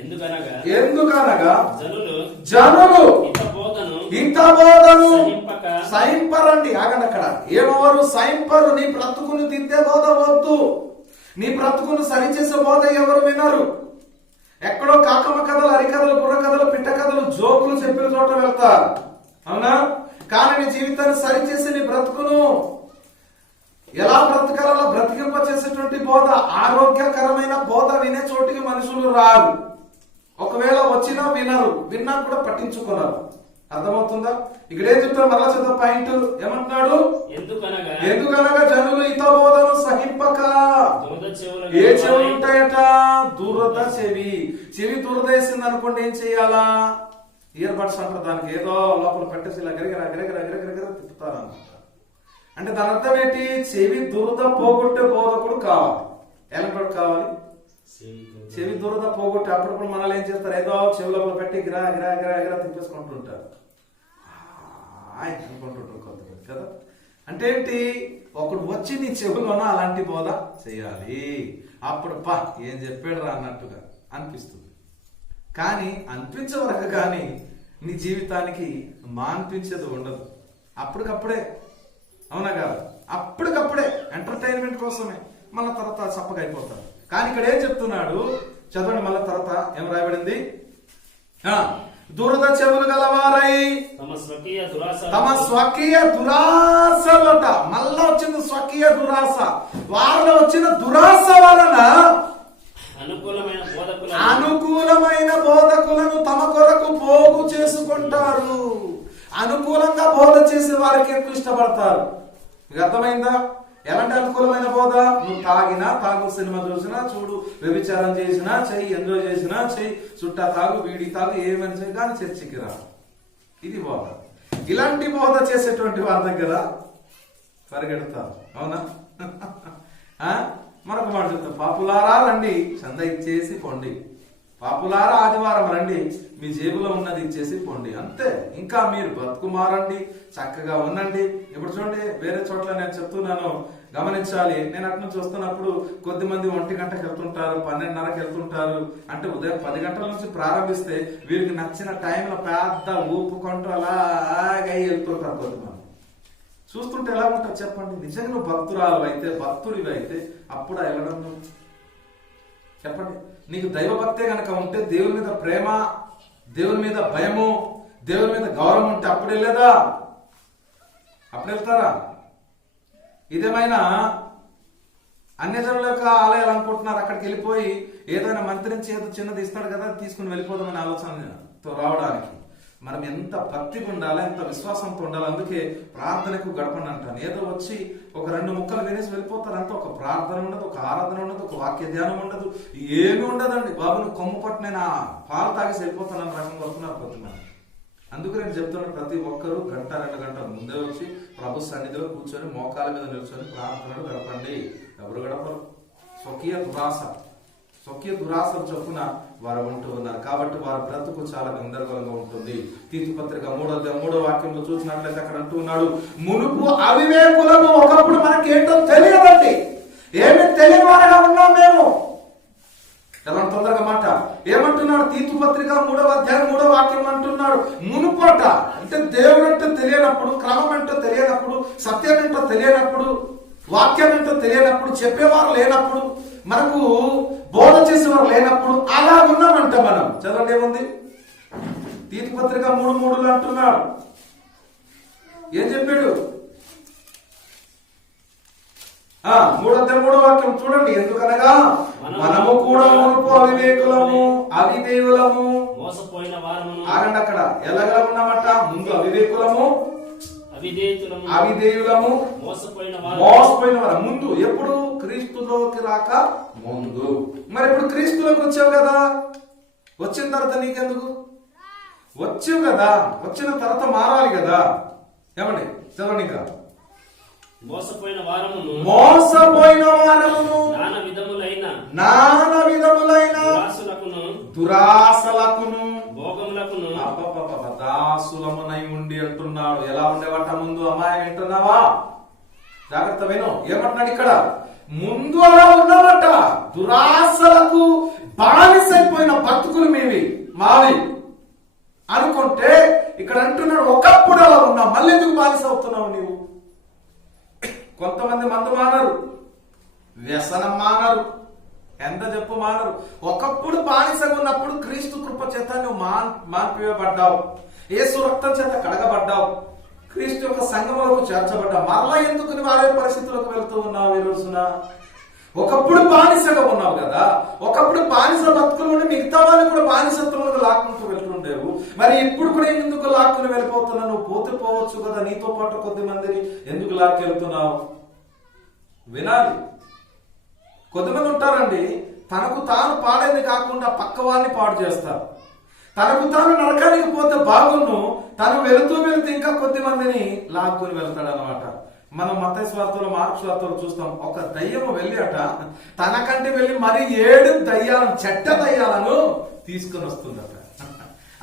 ఎందుకనగా జనులు హితబోధను సహింపరండి. ఆగండి అక్కడ. ఏమవరు సహింపరు. నీ బ్రతుకును దిద్దే బోధ వద్దు. నీ బ్రతుకును సరిచేసే బోధ ఎవరు వినరు. ఎక్కడో కాకమ్మ కథలు, అరికథలు, బుర్ర కథలు, పిట్ట కథలు, జోకులు చెప్పిన చోట వెళ్తారు. అవునా? కానీ నీ జీవితాన్ని సరిచేసి నీ బ్రతుకును ఎలా బ్రతకాలో బ్రతికింప చేసేటువంటి బోధ, ఆరోగ్యకరమైన బోధ వినే చోటికి మనుషులు రారు. ఒకవేళ వచ్చినా వినరు, విన్నా కూడా పట్టించుకున్నారు. అర్థమవుతుందా? ఇక్కడ ఏం చెప్తారు? మళ్ళా చదువు పాయింట్ ఏమంటున్నాడు? ఎందుకనగా జనులు హితబోధను సహింపక. ఏ చెవులు ఉంటాయట? దురద చెవి. చెవి దురద వేసింది అనుకోండి, ఏం చెయ్యాలా? ఇయర్ బడ్స్ అంటారు. దానికి ఏదో లోపల పెట్టేసి ఇలా గిరగిర తిప్పుతారు అన్నమాట. అంటే దాని అర్థం ఏంటి? చెవి దురద పోగొట్టే బోధకుడు కావాలి. ఎలాంటి కావాలి? చెవి దురద పోగొట్టి. అప్పుడప్పుడు మనల్ని ఏం చేస్తారు? ఏదో చెవి లోపల పెట్టి గిరా గిరా గిరా గిరా తిప్పేసుకుంటుంటారు అనుకుంటుంటారు కొంతమంది కదా. అంటే ఏంటి? ఒకడు వచ్చి నీ చెవిలోన అలాంటి బోధ చేయాలి. అప్పుడు ఏం చెప్పాడు రా అన్నట్టుగా అనిపిస్తుంది. కానీ అనిపించే వరకు కానీ నీ జీవితానికి అనిపించేది ఉండదు. అప్పటికప్పుడే. అవునా కాదు? అప్పటికప్పుడే ఎంటర్టైన్మెంట్ కోసమే. మళ్ళా తర్వాత చప్పగా అయిపోతారు. కానీ ఇక్కడ ఏం చెప్తున్నాడు చదవండి. మళ్ళా తర్వాత ఏం రాయబడింది? దురద చెవులు గలవారై తమ స్వకీయ దురాశలట. మళ్ళా వచ్చింది స్వకీయ దురాశ. వారిలో వచ్చిన దురాశ వలన అనుకూలమైన బోధకులను తమ కొరకు పోగు చేసుకుంటారు. అనుకూలంగా బోధ చేసే వారికి ఎక్కువ ఇష్టపడతారు. మీకు అర్థమైందా? ఎలాంటి అనుకూలమైన బోధ? నువ్వు తాగినా తాగు, సినిమా చూసినా చూడు, వ్యభిచారం చేసినా చెయ్యి, ఎంజాయ్ చేసినా చెయ్యి, చుట్టా తాగు, వీడి తాగు, ఏమని చెయ్యి, కానీ చర్చికి రా. ఇది బోధ. ఇలాంటి బోధ చేసేటువంటి వారి దగ్గర పరిగెడతారు. అవునా? మరొక మాట చెప్తాం. పాపులారా రండి, చంద ఇచ్చేసి పొండి. పాపులారా ఆదివారం రండి, మీ జేబులో ఉన్నది ఇచ్చేసి పొండి. అంతే. ఇంకా మీరు బతుకు మారండి, చక్కగా ఉండండి. ఇప్పుడు చూడండి, వేరే చోట్ల నేను చెప్తున్నాను, గమనించాలి. నేను అటు నుంచి వస్తున్నప్పుడు కొద్ది మంది 1 గంటకి వెళ్తుంటారు, 12:30కి వెళ్తుంటారు. అంటే ఉదయం 10 గంటల నుంచి ప్రారంభిస్తే వీరికి నచ్చిన టైంలో పెద్ద ఊపుకుంటూ అలాగే వెళ్తుంటారు కొద్దిమంది. చూస్తుంటే ఎలా ఉంటుంది చెప్పండి? నిజంగా నువ్వు భక్తురాలు అయితే, భక్తుడివి అయితే అప్పుడు వెళ్ళడం నువ్వు చెప్పండి. నీకు దైవభక్తే గనక ఉంటే, దేవుని మీద ప్రేమ, దేవుని మీద భయము, దేవుని మీద గౌరవం ఉంటే అప్పుడు వెళ్ళేదా? అప్పుడు వెళ్తారా? ఇదేమైనా అన్యజనుల యొక్క ఆలయాలు అనుకుంటున్నారు. అక్కడికి వెళ్ళిపోయి ఏదైనా మంత్రి నుంచి ఏదో చిన్నది ఇస్తాడు కదా, తీసుకుని వెళ్ళిపోదామని ఆలోచనతో రావడానికి మనం ఎంత భక్తిగా ఉండాలి, ఎంత విశ్వాసంతో ఉండాలి. అందుకే ప్రార్థనకు గడపండి అంటాను. ఏదో వచ్చి ఒక 2 ముక్కలు వినేసి వెళ్ళిపోతారు. అంతా ఒక ప్రార్థన ఉండదు, ఒక ఆరాధన ఉండదు, ఒక వాక్య ధ్యానం ఉండదు, ఏమీ ఉండదండి. బాబును కొమ్ము పట్టు నేను పాలు తాగేసి వెళ్ళిపోతానని రకం వస్తున్నారు కొంతమంది. అందుకు నేను చెప్తున్నాను, ప్రతి ఒక్కరూ 1-2 గంటల ముందే వచ్చి ప్రభు సన్నిధిలో కూర్చొని మోకాల మీద నిల్చొని ప్రార్థనలు గడపండి. ఎవరు గడపరు? స్వకీయ దురాశలు చొప్పున వారు ఉంటూ ఉన్నారు. కాబట్టి వారి బ్రతుకు చాలా గందరగోళంగా ఉంటుంది. తీతు పత్రిక 3వ వాక్యంలో చూసినట్లయితే అక్కడ అంటూ ఉన్నాడు, మునుపు అవివేకులము. ఒకప్పుడు మనకేంటో తెలియదండి, ఏమి తెలియని వారిగా ఉన్నాం మేము. ఎలా తొందరగా మాట ఏమంటున్నాడు? తీతు పత్రిక 3వ అధ్యాయం 3వ వాక్యం అంటున్నాడు, మునుపట అంటే దేవుడు అంటే తెలియనప్పుడు, క్రమం ఏంటో తెలియనప్పుడు, సత్యం ఏంటో తెలియనప్పుడు, వాక్యం ఏంటో తెలియనప్పుడు, చెప్పేవారు లేనప్పుడు, మనకు బోధ చేసేవారు లేనప్పుడు అలా ఉన్నామంట మనం. చదవండి ఏముంది? తీతు పత్రిక 3:3 అంటున్నాడు. ఏం చెప్పాడు? 3వ వాక్యం చూడండి. ఎందుకనగా మనము కూడా మునుపు అవివేకులము, అవిదేవులము, ఆగండి అక్కడ. ఎలాగా ఉన్నామట? ముందు అవివేకులము, అవిధేయులము, మోసపోయిన వారు. ముందు ఎప్పుడు? క్రీస్తులోకి రాక ముందు. మరి ఇప్పుడు క్రీస్తులోకి వచ్చావు కదా, వచ్చిన తర్వాత నీకెందుకు? వచ్చావు కదా, వచ్చిన తర్వాత మారాలి కదా. ఏమండి చదవండి. ఇంకా మోసపోయిన వారమును నానా విధములైన దురాశలకును దాసులమునై ఉండి అంటున్నాడు. ఎలా ఉండేవట ముందు? అమ్మాయి వింటున్నావా? జాగ్రత్త విను. ఏమంటున్నాడు ఇక్కడ? ముందు అలా ఉన్నావట, దురాశలకు బానిస వ్యసనం మానరు, ఎంత చెప్పు మానరు. ఒకప్పుడు బానిసగా ఉన్నప్పుడు క్రీస్తు కృప చేత నువ్వు మాన్పివేయబడ్డావు, యేసు రక్తం చేత కడగబడ్డావు, క్రీస్తు యొక్క సంఘములకు చేర్చబడ్డావు. మరలా ఎందుకు నువ్వు అదే పరిస్థితులకు వెళ్తూ ఉన్నావు ఈ రోజున? ఒకప్పుడు బానిసగా ఉన్నావు కదా, ఒకప్పుడు బానిస బతుకులు ఉండి మిగతా వాళ్ళు కూడా బానిసత్వంలో లాక్కుంటూ వెళ్తుండేవు. మరి ఇప్పుడు కూడా ఎందుకు లాక్కుని వెళ్ళిపోతున్నావు? నువ్వు పోతే పోవచ్చు కదా, నీతో పాటు కొద్ది మందిని ఎందుకు లాక్కెళ్తున్నావు? వినాలి. కొద్దిమంది ఉంటారండి, తనకు తాను పాడేది కాకుండా పక్క వారిని పాడు చేస్తారు. తనకు తాను నరకానికి పోతే బాగున్ను, తను వెళుతూ ఇంకా కొద్ది మందిని లాక్కుని వెళ్తాడు అనమాట. మనం మత్తయి సువార్తలో, మార్కు సువార్తలో చూస్తాం. ఒక దయ్యము వెళ్ళి తనకంటే వెళ్ళి మరి 7 దయ్యాలను, చెడ్డ దయ్యాలను తీసుకుని వస్తుందట.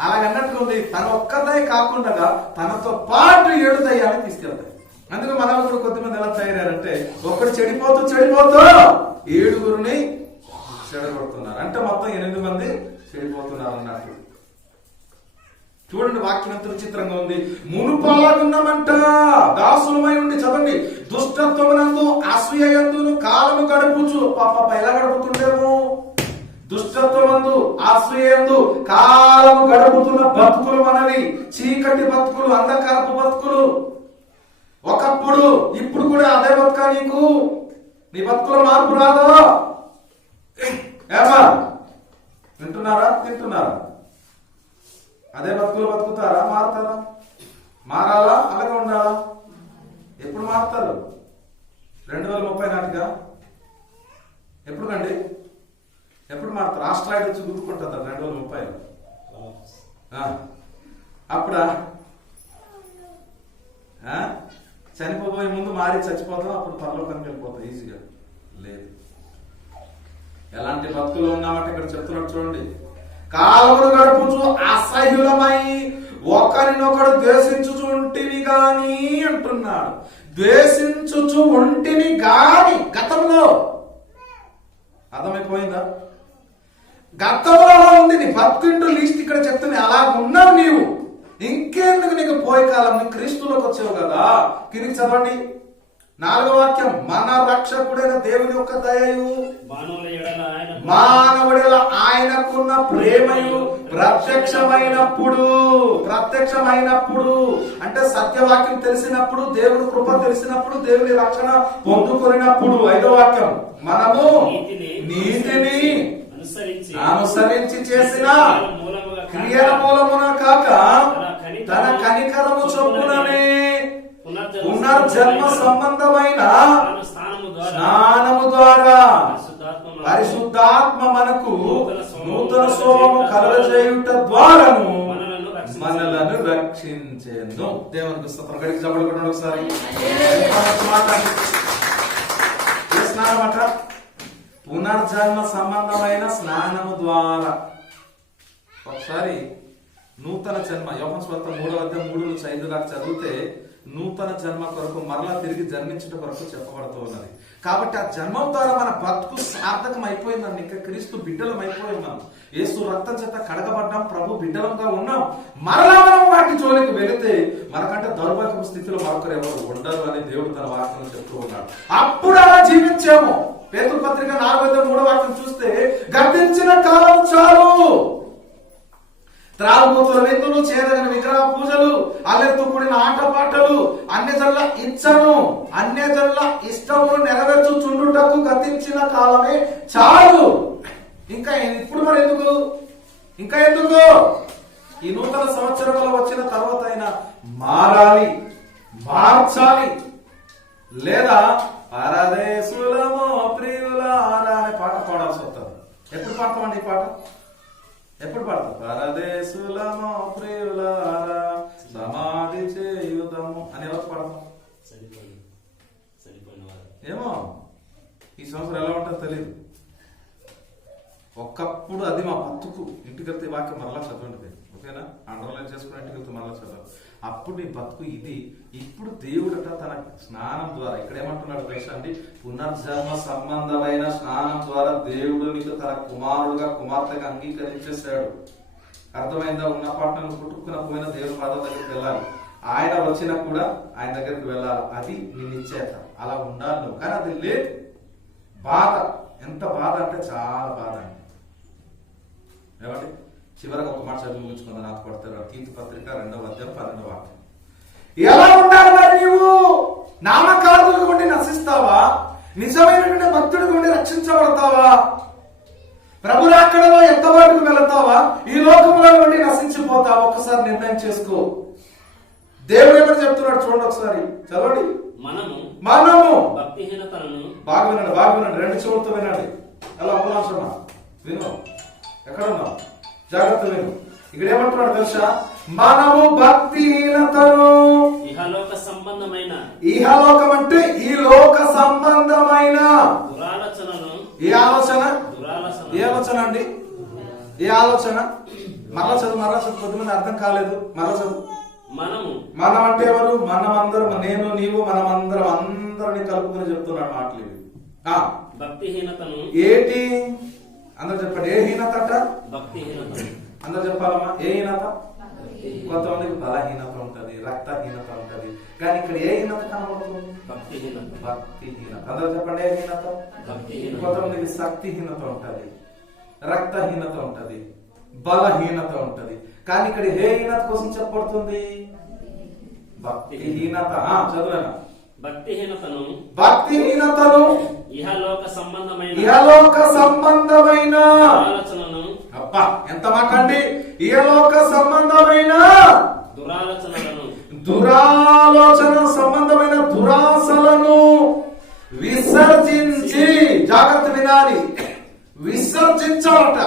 అలాగన్నట్టుగా ఉంది. తన ఒక్కదే కాకుండా తనతో పాటు 7 దయ్యాలను తీసుకెళ్తాయి. అందుకే మనం కూడా కొద్దిమంది ఎలా తయారంటే, ఒక్కడు చెడిపోతూ 7గురిని చెడగొడుతున్నారు. అంటే మొత్తం 8 మంది చెడిపోతున్నారు అన్నట్టు. చూడండి, వాక్యం ఎంత విచిత్రంగా ఉంది. మునుపాలగున్నామంట దాసులమై ఉండి, చదవండి, దుష్టత్వమునందు అసూయయందును కాలము గడుపుచు. పాప ఎలా గడుపుతుండేమో? దుష్టత్వమందు అసూయయందు కాలము గడుపుతున్న బతుకులు మనవి. చీకటి బతుకులు, అంధకారపు బతుకులు. ఒకప్పుడు, ఇప్పుడు కూడా అదే బతుకా నీకు? నీ బతుకులో మార్పు రాదా? ఏమా వింటున్నారా? తింటున్నారా? అదే బతుకులు బతుకుతారా? మారుతారా? మారాలా? అలాగే ఉండాలా? ఎప్పుడు మారుతారు? 2030 నాటిగా? ఎప్పుడు కండి? ఎప్పుడు మారుతారు? ఆస్ట్రాయిడ్ వచ్చి గుర్తుకుంటుందా 2030? అప్పుడా? చనిపోబోయే ముందు మారి చచ్చిపోతాం, అప్పుడు పరలోకానికి వెళ్ళిపోతాం ఈజీగా. లేదు. ఎలాంటి బతుకులు ఉన్నామంటే ఇక్కడ చెప్తున్నాడు చూడండి. కాలమును గడుపుచు అసహ్యులమై ఒకరినొకడు ద్వేషించుచు ఉంటివి గాని అంటున్నాడు. ద్వేషించుచు ఉంటివి గాని గతంలో. అర్థమైపోయిందా? గతంలో ఉంది నీ బతుకుంటూ లిస్ట్ ఇక్కడ చెప్తుంది. అలా ఉన్నావు నీవు. ఇంకెందుకు నీకు పోయే కాలం? నీ క్రీస్తులోకి వచ్చావు కదా. కిందికి చదవండి 4వ వాక్యం. మన రక్షకుడైన దేవుని యొక్క దయయు మానవుడిల ఆయనకున్న ప్రేమయు ప్రత్యక్షమైనప్పుడు అంటే సత్యవాక్యం తెలిసినప్పుడు, దేవుని కృప తెలిసినప్పుడు, దేవుని రక్షణ పొందుకున్నప్పుడు. 5వ వాక్యం. మనము నీతిని అనుసరించి చేసిన క్రియల మూలమున కాక తన కనికరము చొప్పుననే పునర్జన్మ సంబంధమైన స్నానము ద్వారా పరిశుద్ధాత్మ మనకు నూతన స్వభావము కలుగజేయుట ద్వారాను మనలను రక్షించెను. దేవునికి స్తోత్రం. గడికి చెప్పబడుకున్నాడు ఒకసారి. స్నానం అట పునర్జన్మ సంబంధమైన స్నానము ద్వారా. ఒకసారి నూతన జన్మ, యోహాను సువార్త 3వ అధ్యాయం 3-5 దాకా చదివితే నూతన జన్మ కొరకు మరలా తిరిగి జన్మించుట కొరకు చెప్పబడుతూ ఉన్నది. కాబట్టి ఆ జన్మం ద్వారా మన బతుకు సార్థకం అయిపోయిందండి. ఇంకా క్రీస్తు బిడ్డలం అయిపోయినాం. యేసు రక్తం చేత కడగబడ్డాం, ప్రభు బిడ్డలంగా ఉన్నాం. మరలా మనం వాటి జోలికి వెళితే మనకంటే దౌర్భాగ్యపు స్థితిలో మరొకరు ఎవరు ఉండరు అని దేవుడు తన వాక్యం చెప్తూ ఉన్నాడు. అప్పుడు అలా జీవించాము. పేతురు పత్రిక 4వ వాక్యం చూస్తే, గతించిన కాలం చాలు. త్రాగుబోతుల విందులు, చేదగిన విగ్రహ పూజలు, అల్లెతో కూడిన ఆటపాటలు, అన్యజనుల ఇచ్చను, అన్యజనుల ఇష్టమును నెరవేర్చుచుండుటకు గతించిన కాలమే చాలు. ఇంకా ఇప్పుడు మరి ఎందుకు? ఇంకా ఎందుకు? ఈ నూతన సంవత్సరంలో వచ్చిన తర్వాత అయినా మారాలి, మార్చాలి. లేదా పరదేశులమో ప్రియులారా అనే పాట పాడాల్సి వస్తుంది. ఎప్పుడు పాడతామండి ఈ పాట? ఎప్పుడు పాడతాం? పరదేశులమో ప్రియులారా సమాధి చేయుదము అని ఎవరు పాడతాం? ఏమో ఈ సంవత్సరం ఎలా ఉంటుందో తెలియదు. ఒకప్పుడు అది మా బతుకు. ఇంటికి వెళ్తే వాక్యం మరలా చదవండి, ఓకేనా? అండర్లైన్ చేసుకుని ఇంటికి వెళ్తే మరలా చదవాలి. అప్పుడు నీ బతుకు ఇది. ఇప్పుడు దేవుడట తన స్నానం ద్వారా, ఇక్కడ ఏమంటున్నాడు తెలుసా అండి? పునర్జన్మ సంబంధమైన స్నానం ద్వారా దేవుడు నీకు తన కుమారుడుగా, కుమార్తెగా అంగీకరించేశాడు. అర్థమైందా? ఉన్న పాటను పుట్టుకున్న పోయిన దేవుని పాదం దగ్గరికి వెళ్ళాలి. ఆయన వచ్చినా కూడా ఆయన దగ్గరికి వెళ్ళాలి. అది నేను ఇచ్చేత అలా ఉండాలి నువ్వు. కానీ అది లేదు. బాధ, ఎంత బాధ అంటే చాలా బాధ అండి. ఏమండి చివరికి ఒక మాట చదివి ముగించుకుందా నాకు పడతారు. తీతు పత్రిక 2వ అధ్యాయం 12వ వాక్యం. ఎలా ఉండాలి మరి నీవు? నామకార్థులకు ఉండి నశిస్తావా? నిజమైనటువంటి భక్తుడికి ఉండి రక్షించబడతావా? ప్రభురాకడలో ఎత్తబాటుకు వెళతావా? ఈ లోకంలో ఉండి నశించిపోతావా? ఒక్కసారి నిర్ణయం చేసుకో. దేవుడు ఏమని చెప్తున్నాడు చూడండి ఒకసారి, చదవండి. మనము భక్తిహీనతను, బాగా వినండి, 2 చెవులతో వినండి. అలా అప్పులాంశమా విను, ఎక్కడ ఉన్నావు జాగ్రత్త విను. ఇక్కడ ఏమంటున్నాడు తెలుసా? మనము భక్తిహీనతను, ఇహలోక సంబంధమైన, ఇహలోకం అంటే ఈ లోక సంబంధమైన దురాలోచనను, ఏ ఆలోచన? ఏ దురాలోచన ఆలోచన అండి? ఏ ఆలోచన? మరలా చదువు కొద్దిమంది అర్థం కాలేదు. మరలా చదువు. మనం అంటే ఎవరు? మనమందరం, నేను నీవు మనమందరం, అందరిని కలుపుకొని చెప్తున్నాడు మాటలు ఇవి. భక్తిహీనతను ఏంటి? అందరు చెప్పండి. ఏ హీనత అంట? భక్తిహీనత. అందరు చెప్పాలమ్మా. ఏ హీనత? కొంతమందికి బలహీనత ఉంటది, రక్తహీనత ఉంటది, కానీ ఇక్కడ ఏ హీనత కనబడుతుంది? భక్తిహీనత. భక్తిహీనత. అందరూ చెప్పండి. ఏ హీనత? భక్తిహీనత. కొంతమందికి శక్తిహీనత ఉంటది, రక్తహీనత ఉంటది, బలహీనత ఉంటది, కానీ ఇక్కడ ఏ హీనత కోసం చెప్పబడుతుంది? భక్తిహీనత. చదువునా? భక్తిహీనతను ఇహలోక సంబంధమైన ఆలోచనను, అబ్బా ఎంత మాట అండి! ఇహలోక సంబంధమైన దురాలోచన సంబంధమైన దురాశలను విసర్జించి, జాగ్రత్త వినాలి, విసర్జించాలట.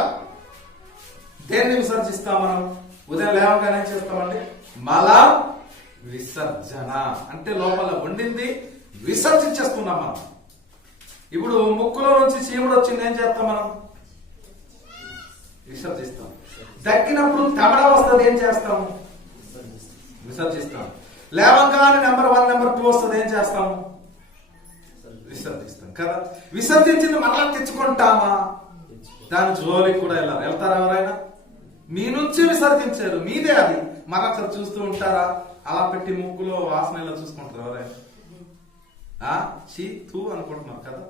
దేన్ని విసర్జిస్తాం మనం? ఉదయం లేవగానే ఏం చేస్తామండి? మల విసర్జన అంటే లోపల ఉండింది విసర్జించేస్తున్నాం మనం. ఇప్పుడు ముక్కులో నుంచి చీముడు వచ్చింది, ఏం చేస్తాం మనం? విసర్జిస్తాం. దక్కినప్పుడు తమడ వస్తుంది, ఏం చేస్తాము? విసర్జిస్తాం. లేవంగానే నెంబర్ 1 నెంబర్ 2 వస్తుంది, ఏం చేస్తాము? విసర్జిస్తాం కదా. విసర్జించింది మరలా తెచ్చుకుంటామా? దాని జోలికి కూడా వెళ్తారా ఎవరైనా? మీ నుంచి విసర్జించారు, మీదే అది. మరొకసారి చూస్తూ ఉంటారా? అలా పెట్టి ముక్కులో వాసన ఇలా చూసుకుంటారు ఎవరైనా? చీ తూ అనుకుంటున్నారు కదా.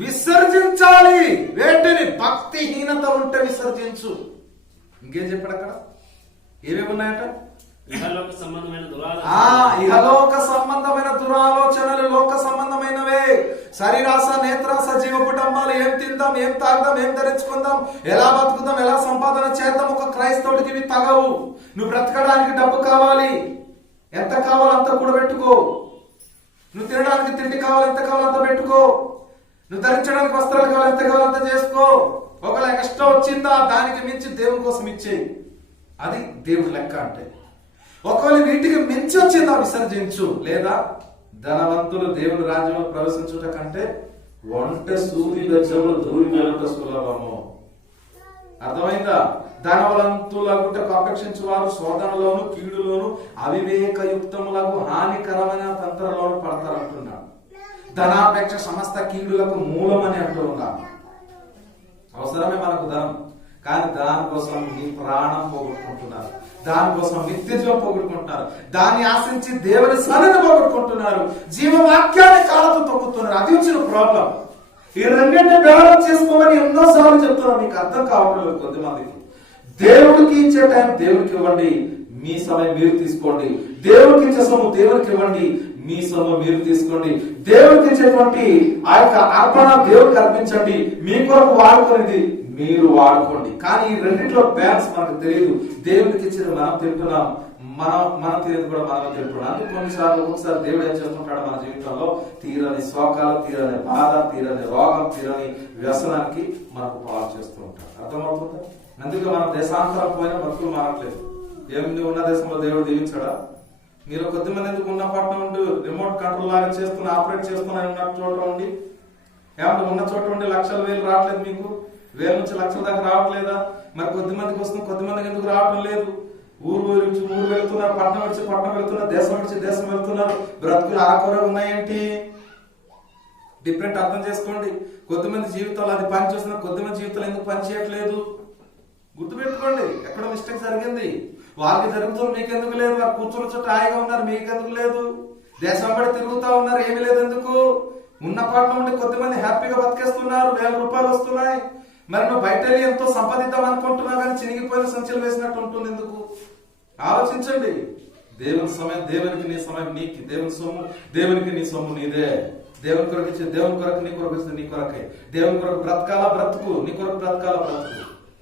విసర్జించాలి. వేటిని? భక్తిహీనత ఉంటే విసర్జించు. ఇంకేం చెప్పాడు అక్కడ? ఏమేమి ఉన్నాయట? ఇహలోక సంబంధమైన దురాలోచనలు లోక సంబంధమైనవే. శరీరాస, నేత్రాస, జీవ కుటుంబాలు, ఏం తిందాం, ఏం తాగుదాం, ఏం ధరించుకుందాం, ఎలా బతుకుదాం, ఎలా సంపాదన చేద్దాం. ఒక క్రైస్తవుడికి ఇవి తగవు. నువ్వు బ్రతకడానికి డబ్బు కావాలి, ఎంత కావాలో అంత కూడా పెట్టుకో. నువ్వు తినడానికి తిండి కావాలి, ఎంత కావాలో అంత పెట్టుకో. నువ్వు ధరించడానికి వస్త్రాలు కావాలి, ఎంత కావాలో అంత చేసుకో. ఒకవేళ ఎక్స్ట్రా వచ్చిందా దానికి మించి దేవుని కోసం ఇచ్చేయి. అది దేవుడి లెక్క అంటే. ఒకవేళ వీటికి మించి వచ్చిందా విసర్జించు. లేదా ధనవంతులు దేవుని రాజ్యంలో ప్రవేశించుట కంటే ఒంటె సూది బెచ్చములు దూరి వెళ్ళుట సులభము. అర్థమైందా? ధనవంతులగుట అపేక్షించు వారు శోధనలోను, కీడులోను, అవివేకయుక్తములకు హానికరమైన తంత్రలోను పడతారంటున్నాడు. ధనాపేక్ష సమస్త కీడులకు మూలమని అంటూ ఉన్నాను. అవసరమే మనకు ధనం, కానీ దానికోసం మీ ప్రాణం పోగొట్టుకుంటున్నారు, దానికోసం నిత్యజీవం పోగొట్టుకుంటున్నారు, దాన్ని ఆశించి దేవుని సన్నిధిని పోగొట్టుకుంటున్నారు, జీవవాక్యాన్ని కాళ్ళతో తొక్కుతున్నారు. అది వచ్చిన ప్రాబ్లం. ఈ రెండింటిని బ్యాలెన్స్ చేసుకోమని ఎన్నోసార్లు చెప్తున్నారు, మీకు అర్థం కావడం లేదు కొద్దిమందికి. దేవుడికి ఇచ్చే టైం దేవుడికి ఇవ్వండి, మీ సమయం మీరు తీసుకోండి. దేవుడికి ఇచ్చే సమయం దేవుడికి ఇవ్వండి, మీ సమయం మీరు తీసుకోండి. దేవుడికి ఇచ్చేటువంటి ఆ యొక్క అర్పణ దేవుడికి అర్పించండి, మీ కొరకు వాడుకునేది మీరు వాడుకోండి. కానీ ఈ రెండింటిలో బ్యాలెన్స్ మనకు తెలియదు. దేవుడికి ఇచ్చేది మనం తింటున్నాం, మనం తినేది కూడా మనం తింటున్నాం. అందుకే కొన్నిసార్లు ఒక్కొక్కసారి దేవుడు ఏం చేస్తుంటాడు మన జీవితంలో? తీరని శోకాలు, తీరని బాధ, తీరని రోగం, తీరని వ్యసనానికి మనకు పాలు చేస్తూ ఉంటాడు. అర్థమవుతుందా? అందుకే మనం దేశాంతరం పోయినా భక్తులు మారట్లేదు. ఏమి ఉన్న దేశంలో దేవుడు దీవించాడా? మీరు కొద్దిమంది ఎందుకు ఉన్న పట్టణం ఉండి రిమోట్ కంట్రోల్ లాగా చేస్తున్న ఆపరేట్ చేస్తున్నా ఉన్న చోట ఉండి, ఏమంటే ఉన్న చోట ఉండి లక్షలు వేలు రావట్లేదు, మీకు వేల నుంచి లక్షల దాకా రావట్లేదా? మరి కొద్దిమందికి వస్తుంది, కొద్దిమందికి ఎందుకు రావటం లేదు? ఊరు నుంచి ఊరు వెళ్తున్నారు, పట్టణం విడిచి పట్టణం వెళ్తున్నారు, దేశం విడిచి దేశం వెళ్తున్నారు. బ్రతుకులు ఆకుర ఉన్నాయేంటి? డిఫరెంట్ అర్థం చేసుకోండి. కొద్దిమంది జీవితాలు అది పని చేస్తున్నా, కొద్దిమంది జీవితాలు ఎందుకు పని చేయట్లేదు? గుర్తుపెట్టుకోండి, ఎక్కడ మిస్టేక్ జరిగింది. వాళ్ళకి జరుగుతుంది, మీకెందుకు లేదు? వారు కూర్చున్న చుట్టూ హాయిగా ఉన్నారు, మీకెందుకు లేదు? దేశం పడి తిరుగుతా ఉన్నారు, ఏమి లేదు ఎందుకు? ఉన్న పాటలో ఉండి కొద్దిమంది హ్యాపీగా బతికేస్తున్నారు, 1000 రూపాయలు వస్తున్నాయి. మరి నువ్వు బయట వెళ్ళి ఎంతో సంపాదిద్దాం అనుకుంటున్నావు కానీ చినిగిపోయిన సంచులు వేసినట్టు ఉంటుంది. ఎందుకు ఆలోచించండి. దేవుని సమయం దేవునికి, నీ సమయం నీకు. దేవుని సొమ్ము దేవునికి, నీ సొమ్ము నీదే. దేవుని కొరకు ఇచ్చే దేవుని కొరకు, నీ కొరకు ఇస్తే నీ కొరకే. దేవుని కొరకు బ్రతకాలా బ్రతుకు, నీ కొరకు బ్రతకాలా బ్రతుకు.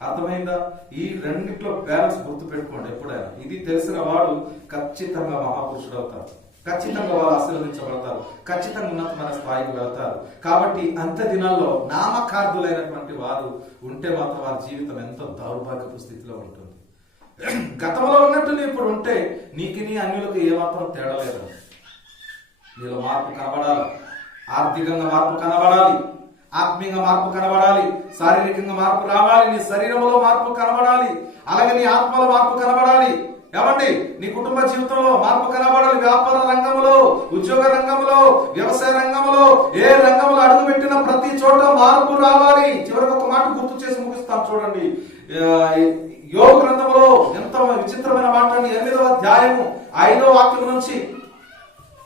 అర్థమైందా? ఈ రెండిట్లో బ్యాలెన్స్ గుర్తు పెట్టుకోండి ఎప్పుడైనా. ఇది తెలిసిన వాడు ఖచ్చితంగా మహాపురుషుడు అవుతారు, ఖచ్చితంగా వాళ్ళు ఆశీర్వదించబడతారు, ఖచ్చితంగా ఉన్నతమైన స్థాయికి వెళ్తారు. కాబట్టి అంత దినాల్లో నామకార్థులైనటువంటి వారు ఉంటే మాత్రం వారి జీవితం ఎంతో దౌర్భాగ్యపు స్థితిలో ఉంటుంది. గతంలో ఉన్నట్టు నీ ఇప్పుడు ఉంటే నీకు నీ అన్యులకు ఏమాత్రం తేడా లేదు. నీలో మార్పు కనబడాలి, ఆర్థికంగా మార్పు కనబడాలి, ఆత్మీయంగా మార్పు కనబడాలి, శారీరకంగా మార్పు రావాలి, నీ శరీరంలో మార్పు కనబడాలి, అలాగే నీ ఆత్మలో మార్పు కనబడాలి. ఏమండి? నీ కుటుంబ జీవితంలో మార్పు కనబడాలి. వ్యాపార రంగంలో, ఉద్యోగ రంగంలో, వ్యవసాయ రంగంలో, ఏ రంగంలో అడుగుపెట్టిన ప్రతి చోట మార్పు రావాలి. చివరికి ఒక మాట గుర్తు చేసి ముగిస్తాం చూడండి. యోగ గ్రంథంలో ఎంత విచిత్రమైన మాట అండి. 8వ అధ్యాయము 5వ వాక్యం నుంచి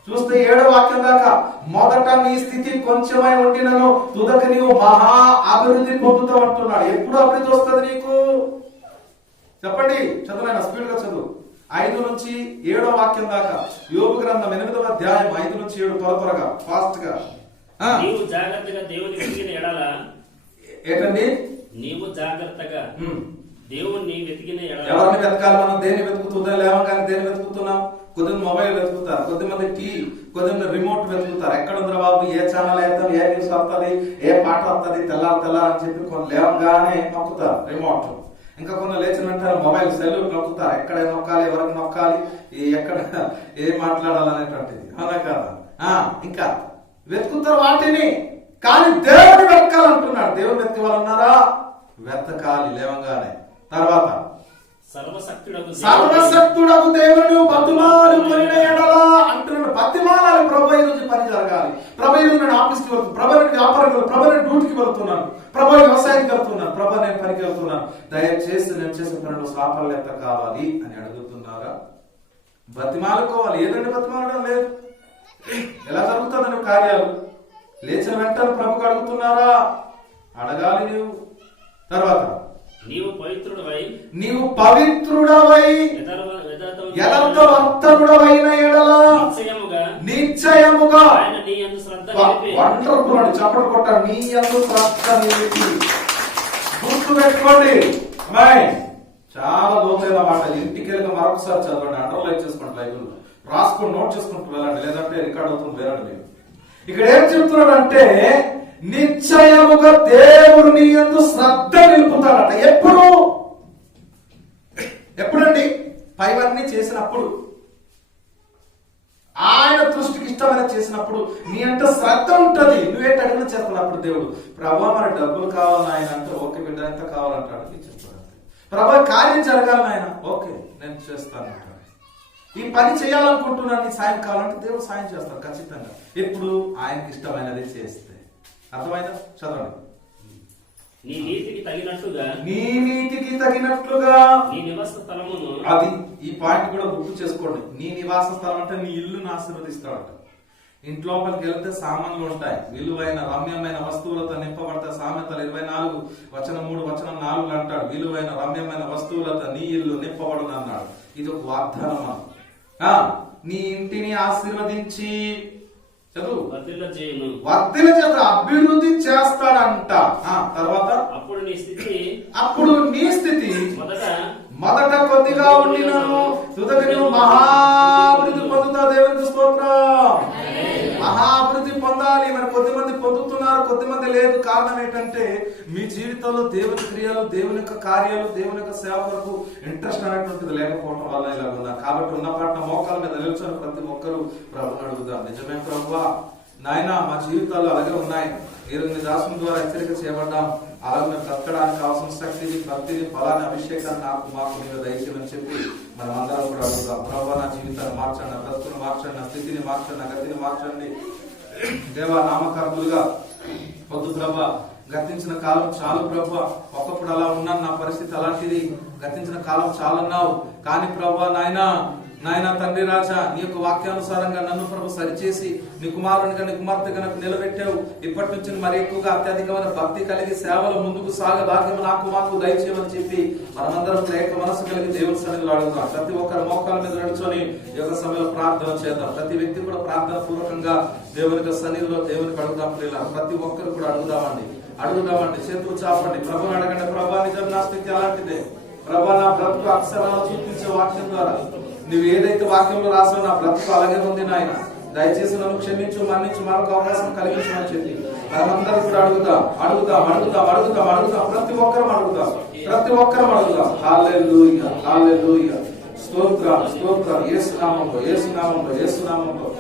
చూస్తే 7వ వాక్యం దాకా, మొదట నీ స్థితి కొంచెమై ఉండినను తుదక నీవు మహా అభివృద్ధి పొందుతావు అంటున్నాడు. ఎప్పుడు అభివృద్ధి వస్తుంది నీకు? చెప్పండి, చదువు, స్పీడ్ గా చదువు. 5 నుంచి 7వ వాక్యం దాకా యోబు గ్రంథం 8వ అధ్యాయం 5 నుంచి 7 త్వరగా ఫాస్ట్ గా. నీవు జాగ్రత్తగా దేవుని వెతికిన ఎడల, ఏంటండి? నీవు జాగ్రత్తగా దేవుణ్ణి వెతికిన ఎడల. ఎవరిని వెతకాలి మనం? దేన్ని వెతుకుతుందా? లేవగానే దేన్ని వెతుకుతున్నాం? కొద్దిమంది మొబైల్ వెతుకుతారు, కొద్దిమంది టీవీ, కొద్దిమంది రిమోట్ వెతుకుతారు. ఎక్కడ ఉందిరా బాబు, ఏ ఛానల్ వేద్దాం, ఏ న్యూస్ వస్తుంది, ఏ పాట వస్తుంది, తెల్లారు అని చెప్పి కొన్ని లేవగానే నొక్కుతారు రిమోట్. ఇంకా కొన్ని లేచిన వెంటనే మొబైల్ సెల్ నొక్కుతారు. ఎక్కడ నొక్కాలి, ఎవరికి నొక్కాలి, ఎక్కడ ఏం మాట్లాడాలనేటువంటిది. అవునా కదా? ఇంకా వెతుకుతారు వాటిని. కానీ దేవుడిని వెతకాలంటున్నాడు. దేవుని వెతకాలన్నారా? వెతకాలి లేవంగానే. తర్వాత సర్వశక్తుడకు దేవుడు బతిమాలు కొనిన ఎడల అంటున్నాడు. బతిమాలాలి. ప్రభు ఈ రోజు పని జరగాలి, ప్రభు ఈ రోజు నేను ఆఫీస్కి వెళ్తున్నాను, ప్రభు నేను వ్యాపారం, ప్రభు నేను డ్యూటీకి వెళ్తున్నాను, ప్రభు వ్యవసాయానికి వెళ్తున్నాను, ప్రభు నేను పనికి వెళ్తున్నాను, దయచేసి నేను చేసే పనులు సాఫల్యత కావాలి అని అడుగుతున్నారా? బతిమాలుకోవాలి. ఏదంటే బతిమాలడం లేదు. ఎలా జరుగుతుందని కార్యాలు? లేచిన వెంటనే ప్రభుకు అడుగుతున్నారా? అడగాలి నీవు. తర్వాత నీవు పవిత్రుడవై యథార్థవంతుడవైన ఎడల నిశ్చయముగా వండర్ఫుల్ అని చప్పట్లు కొట్టారు. నీ యందు శ్రద్ధ నిలిపి. గుర్తు పెట్టుకోండి. చాలా లోతైన మాట. ఇంటికి వెళ్ళి మరొకసారి చదవండి, అండర్లైన్ చేసుకోండి, లైబ్రరీలో రాసుకొని నోట్ చేసుకుంటూ వెళ్ళండి, లేదంటే రికార్డ్ అవుతుంది వెళ్ళండి. మీరు ఇక్కడ ఏం చెప్తున్నాడు అంటే, నిశ్చయముగా దేవుడు నీ యందు శ్రద్ధ నిలుపుతాడట. ఎప్పుడండి? పైవన్నీ చేసినప్పుడు, ఆయన దృష్టికి ఇష్టమైన చేసినప్పుడు నీ అంటే శ్రద్ధ ఉంటది. నువ్వేంటి అడిగిన చేస్తున్నప్పుడు దేవుడు, ప్రభా మరి డబ్బులు కావాలని ఆయన అంటే ఓకే, బిడ్డ ఎంత కావాలంటాడు, చెప్తాడు. ప్రభా కార్యం జరగాలని ఆయన ఓకే నేను చేస్తాను అంటాడు. ఈ పని చేయాలనుకుంటున్నాను, నీ సాయం కావాలంటే దేవుడు సాయం చేస్తాడు ఖచ్చితంగా. ఎప్పుడు? ఆయనకి ఇష్టమైనది చేస్తే. అర్థమైందా? చదవండి. నీ నీతికి తగినట్లుగా నీ నివాస స్థలమును. అది ఈ పాయింట్ కూడా గుర్తు చేసుకోండి. నీ నివాస స్థలం అంటే నీ ఇల్లును ఆశీర్వదిస్తాడట. ఇంట్లోపలికి వెళ్తే సామాన్లు ఉంటాయి, విలువైన రమ్యమైన వస్తువులతో నింపబడతాయి. సామెతలు 24:3-4 అంటాడు, విలువైన రమ్యమైన వస్తువులతో నీ ఇల్లు నింపబడును అన్నాడు. ఇది ఒక వాగ్దానం. నీ ఇంటిని ఆశీర్వదించి చదువు వర్ధిల్ల చేత అభివృద్ధి చేస్తాడంట. తర్వాత అప్పుడు నీ స్థితి మొదట కొద్దిగా ఉండినను తుదక నువ్వు మహాభివృద్ధి పొందుతావు. దేవునికి స్తోత్రం. మహాభివృద్ధి పొందాలి. మరి కొద్దిమంది పొందుతున్నారు, కొద్దిమంది లేదు. కారణం ఏంటంటే మీ జీవితంలో దేవుని క్రియలు, దేవుని యొక్క కార్యాలు, దేవుని యొక్క సేవ కొరకు ఇంట్రెస్ట్ అనేటువంటిది లేకపోవడం వల్ల ఇలా ఉన్నారు. కాబట్టి ఉన్న పాట మోకాల మీద నిల్చొని ప్రతి ఒక్కరు ప్రభుని అడుగుదాం. నిజమే ప్రభువా, నాయన మా జీవితాలు అలాగే ఉన్నాయి. ఈరోజు మీ దాసుని ద్వారా హెచ్చరిక చేయబడ్డాం. అలాగే మేము బ్రతకడానికి కావాల్సిన శక్తిని, భక్తిని, ఫలాన్ని, అభిషేకాన్ని మాకు మీరు దయచేయమని చెప్పి మనం అందరం కూడా అడుగుతాం. ప్రభువా నా జీవితాన్ని మార్చండి, నా బ్రతుకును మార్చండి, నా స్థితిని మార్చండి, నా గతిని మార్చండి. దేవా నామకార్థులుగా వద్దు ప్రభా. గతించిన కాలం చాలు ప్రభా. ఒకప్పుడు అలా ఉన్నాను, నా పరిస్థితి అలాంటిది, గతించిన కాలం చాలన్నావు. కానీ ప్రభా నాయన నాయన తండ్రి రాజా, నీ యొక్క వాక్యానుసారంగా నన్ను ప్రభు సరిచేసి నీ కుమారునిగా నీ కుమార్తెగా నాకు నిలబెట్టావు. ఇప్పటి నుంచి మరి ఎక్కువగా అత్యధికమైన భక్తి కలిగి సేవలు ముందుకు సాగే భాగ్యం నాకు మాకు దయచేయమని చెప్పి మనమందరం ఏక మనసు కలిగి దేవుని సన్నిధిలో అడుగుతాం. ప్రతి ఒక్కరు మోకాల మీద నడుచుకొని ఈ యొక్క సమయంలో ప్రార్థన చేద్దాం. ప్రతి వ్యక్తి కూడా ప్రార్థన పూర్వకంగా దేవుని సన్నిధిలో దేవునికి అడుగుదాం. ప్రతి ఒక్కరు కూడా అడుగుదామండి. చేతులు చాపండి. ప్రభుని అడగండి. ప్రభా, నిజం నా స్థితి అలాంటిదే. ప్రభా, నా బ్రతుకు అక్షరాలు చూపించే వాక్యం ద్వారా నువ్వు ఏదైతే వాక్యంలో రాసావు నా బ్రతుకు అలాగే ఉంది నాయన. దయచేసి నన్ను క్షమించు, మన్నించు, మరొక అవకాశం కలిగించమని చెప్పి మనమందరం కూడా అడుగుతాం. ప్రతి ఒక్కరం అడుగుతాం. హల్లెలూయా. స్తోత్రం. యేసు నామములో